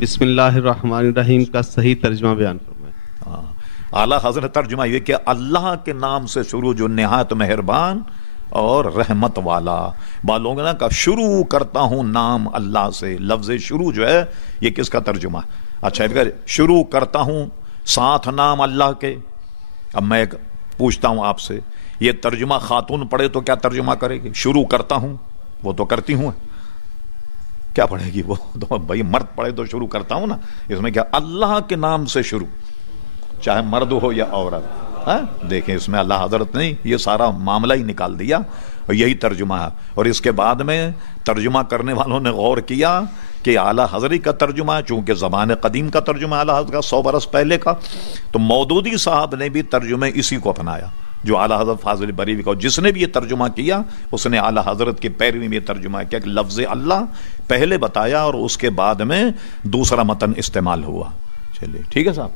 بسم اللہ الرحمن الرحیم کا صحیح ترجمہ بیان فرمائیں۔ اعلیٰ حضرت ترجمہ یہ کہ اللہ کے نام سے شروع جو نہایت مہربان اور رحمت والا۔ بعض لوگوں نے کہا شروع کرتا ہوں نام اللہ سے، لفظ شروع جو ہے یہ کس کا ترجمہ ہے؟ اچھا شروع کرتا ہوں ساتھ نام اللہ کے۔ اب میں پوچھتا ہوں آپ سے، یہ ترجمہ خاتون پڑھے تو کیا ترجمہ کرے گی؟ شروع کرتا ہوں، وہ تو کرتی ہوں، کیا پڑھے گی وہ؟ تو بھائی مرد پڑھے تو شروع کرتا ہوں نا، اس میں کیا اللہ کے نام سے شروع، چاہے مرد ہو یا عورت۔ دیکھیں اس میں اللہ حضرت نے یہ سارا معاملہ ہی نکال دیا، اور یہی ترجمہ ہے۔ اور اس کے بعد میں ترجمہ کرنے والوں نے غور کیا کہ اعلیٰ حضرت کا ترجمہ ہے، چونکہ زبان قدیم کا ترجمہ اعلیٰ حضرت کا 100 برس پہلے کا، تو مودودی صاحب نے بھی ترجمے اسی کو اپنایا جو اعلیٰ حضرت فاضل بریلوی کا، جس نے بھی یہ ترجمہ کیا اس نے اعلیٰ حضرت کی پیروی میں یہ ترجمہ کیا کہ لفظ اللہ پہلے بتایا اور اس کے بعد میں دوسرا متن استعمال ہوا۔ چلیے ٹھیک ہے صاحب۔